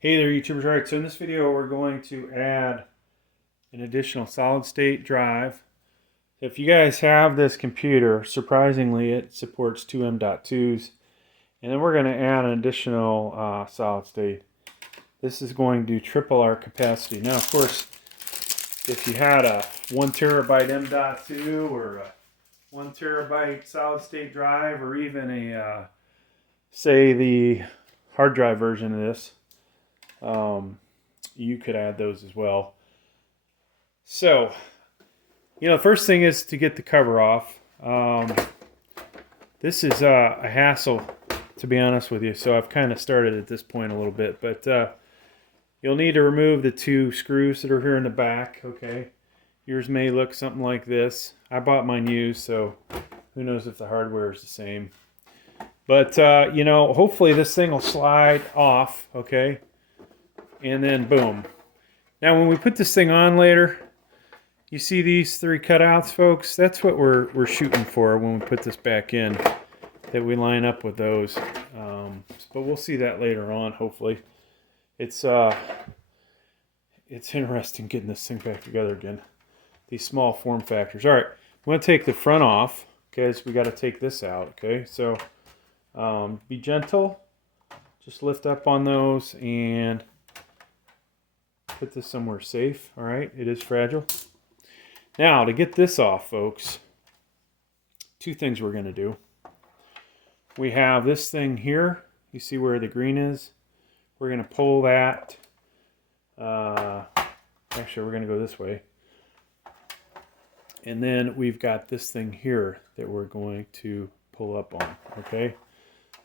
Hey there, YouTubers. All right, so in this video, we're going to add an additional solid state drive. If you guys have this computer, surprisingly, it supports two M.2s, and then we're going to add an additional solid state. This is going to triple our capacity. Now, of course, if you had a 1 terabyte M.2 or a 1 terabyte solid state drive, or even a, say, the hard drive version of this, you could add those as well. So, the first thing is to get the cover off. This is a hassle, to be honest with you, so I've kind of started at this point a little bit, but you'll need to remove the two screws that are here in the back, okay? Yours may look something like this. I bought mine used, so who knows if the hardware is the same. But, hopefully this thing will slide off, okay? And then boom. Now when we put this thing on later, you see these three cutouts, folks? That's what we're shooting for when we put this back in, that we line up with those. But we'll see that later on, hopefully. It's interesting getting this thing back together again. These small form factors. All right, we want to take the front off, okay? So we got to take this out, okay? So be gentle. Just lift up on those and put this somewhere safe. All right, it is fragile. Now to get this off, folks, two things we're going to do. We have this thing here. You see where the green is? We're going to pull that. Actually, we're going to go this way. And then we've got this thing here that we're going to pull up on. Okay.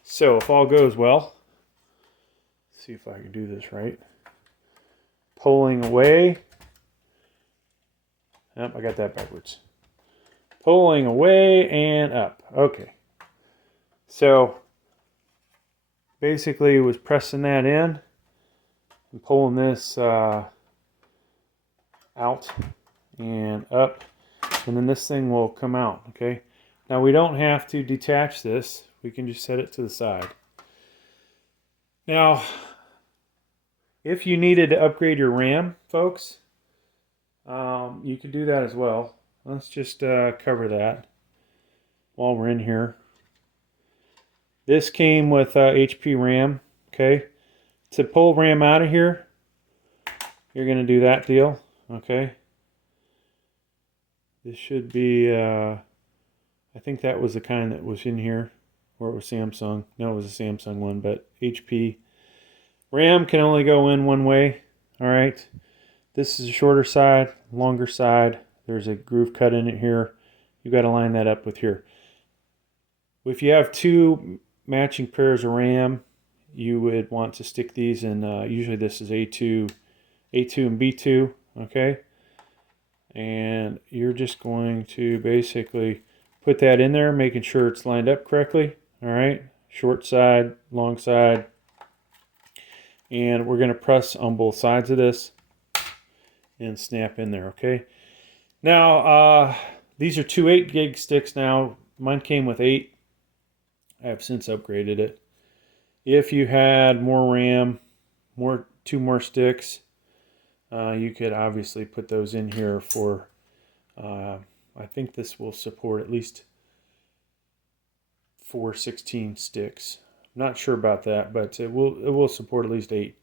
So if all goes well, let's see if I can do this right. Pulling away. Yep, I got that backwards. Pulling away and up. Okay. So basically it was pressing that in and pulling this out and up. And then this thing will come out. Okay. Now we don't have to detach this. We can just set it to the side. Now, if you needed to upgrade your RAM, folks, you could do that as well. Let's just cover that while we're in here. This came with HP RAM, okay? To pull RAM out of here, you're going to do that deal, okay? This should be, I think that was the kind that was in here, or it was Samsung. No, it was a Samsung one, but HP. RAM can only go in one way, all right? This is a shorter side, longer side. There's a groove cut in it here. You've got to line that up with here. If you have two matching pairs of RAM, you would want to stick these in, usually this is A2 and B2, okay? And you're just going to basically put that in there, making sure it's lined up correctly, all right? Short side, long side. And we're going to press on both sides of this and snap in there, okay? Now, these are two 8 gig sticks now. Mine came with 8. I have since upgraded it. If you had more RAM, two more sticks, you could obviously put those in here for, I think this will support at least 416 sticks. Not sure about that, but it will support at least 8.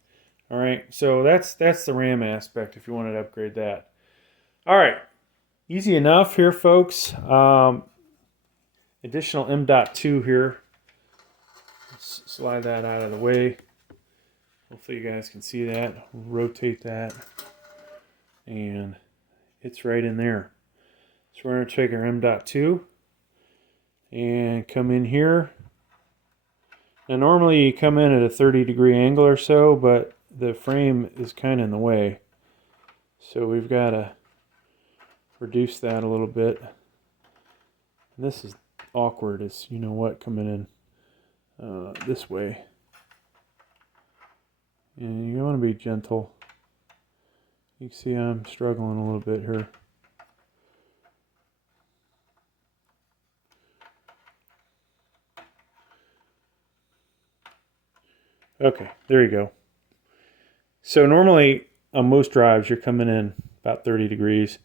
All right, so that's the RAM aspect if you wanted to upgrade that. All right, easy enough here, folks. Additional M.2 here. Let's slide that out of the way. Hopefully you guys can see that. Rotate that, and it's right in there. So we're going to take our M.2 and come in here. Now normally you come in at a 30-degree angle or so, but the frame is kind of in the way. So we've got to reduce that a little bit. And this is awkward, as you know what, coming in this way. And you want to be gentle. You can see I'm struggling a little bit here. Okay, there you go. So normally on most drives you're coming in about 30 degrees.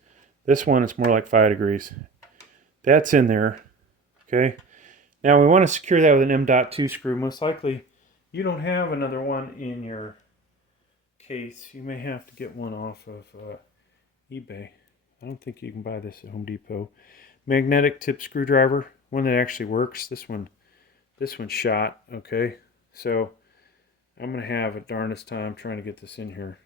This one is more like 5 degrees. That's in there. Okay. Now we want to secure that with an M.2 screw. Most likely you don't have another one in your case. You may have to get one off of eBay. I don't think you can buy this at Home Depot. Magnetic tip screwdriver, one that actually works. This one's shot. Okay, so I'm gonna have a darndest time trying to get this in here.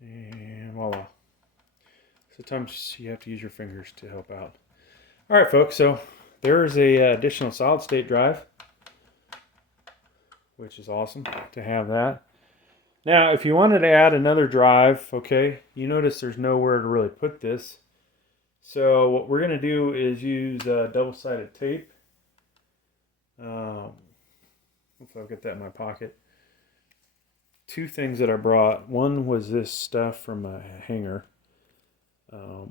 And voila. Sometimes you have to use your fingers to help out. All right, folks, so there's a additional solid state drive, which is awesome to have that. Now, if you wanted to add another drive, okay, you notice there's nowhere to really put this. So what we're going to do is use double-sided tape. Hopefully I'll get that in my pocket. Two things that I brought. One was this stuff from a hanger,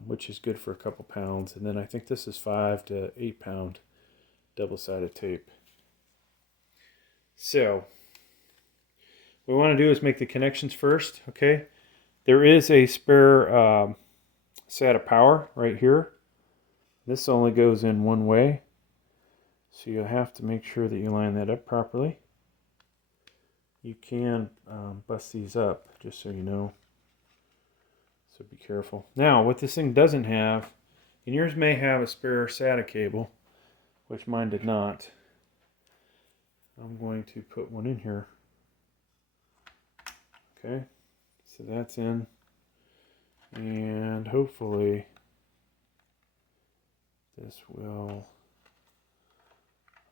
which is good for a couple pounds. And then I think this is 5 to 8 pound double-sided tape. So what we want to do is make the connections first, okay? There is a spare SATA power right here. This only goes in one way, so you'll have to make sure that you line that up properly. You can bust these up, just so you know, so be careful. Now, what this thing doesn't have, and yours may have a spare SATA cable, which mine did not. I'm going to put one in here. Okay, so that's in, and hopefully this will,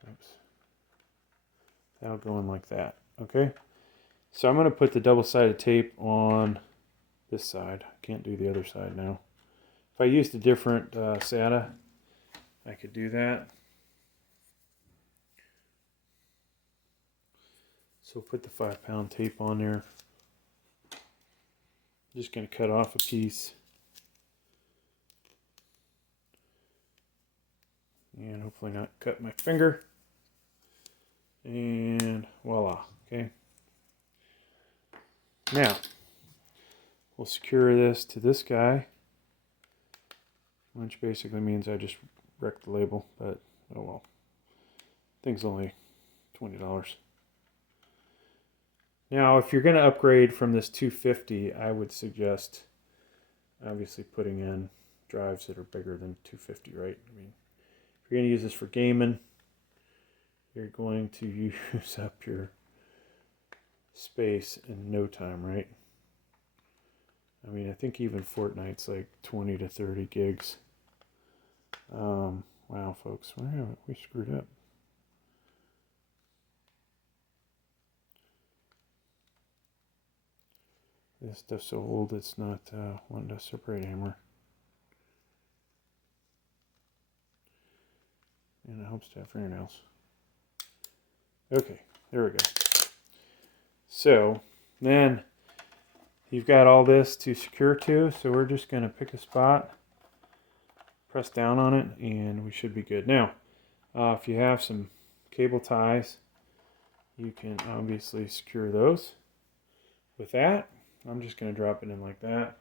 oops, that'll go in like that. Okay, so I'm going to put the double-sided tape on this side. I can't do the other side now. If I used a different SATA, I could do that. So put the 5 pound tape on there. Just going to cut off a piece, and hopefully not cut my finger, and voila. Okay, now we'll secure this to this guy, which basically means I just wrecked the label, but oh well, thing's only $20. Now, if you're going to upgrade from this 250, I would suggest obviously putting in drives that are bigger than 250, right? I mean, if you're going to use this for gaming, you're going to use up your space in no time, right? I mean, I think even Fortnite's like 20 to 30 gigs. Wow, folks, where have we screwed up? This stuff's so old it's not wanting to separate anymore. And it helps to have fingernails. Okay, there we go. So then you've got all this to secure to, so we're just going to pick a spot, press down on it, and we should be good. Now, if you have some cable ties, you can obviously secure those. With that, I'm just going to drop it in like that.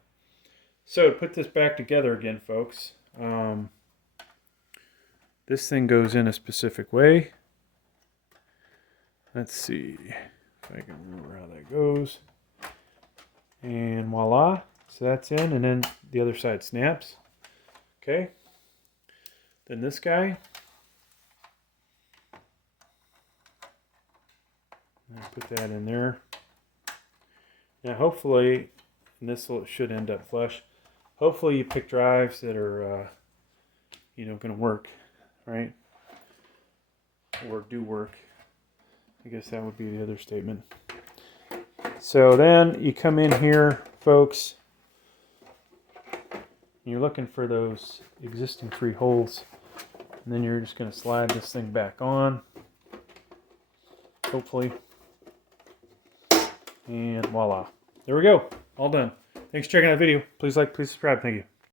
So to put this back together again, folks, this thing goes in a specific way. Let's see if I can remember how that goes. And voila, so that's in, and then the other side snaps. Okay, then this guy, I'll put that in there. Now hopefully, and this should end up flush, hopefully you pick drives that are, going to work, right? Or do work. I guess that would be the other statement. So then you come in here, folks, and you're looking for those existing 3 holes, and then you're just going to slide this thing back on, hopefully. And voila. There we go. All done. Thanks for checking out the video. Please like, please subscribe. Thank you.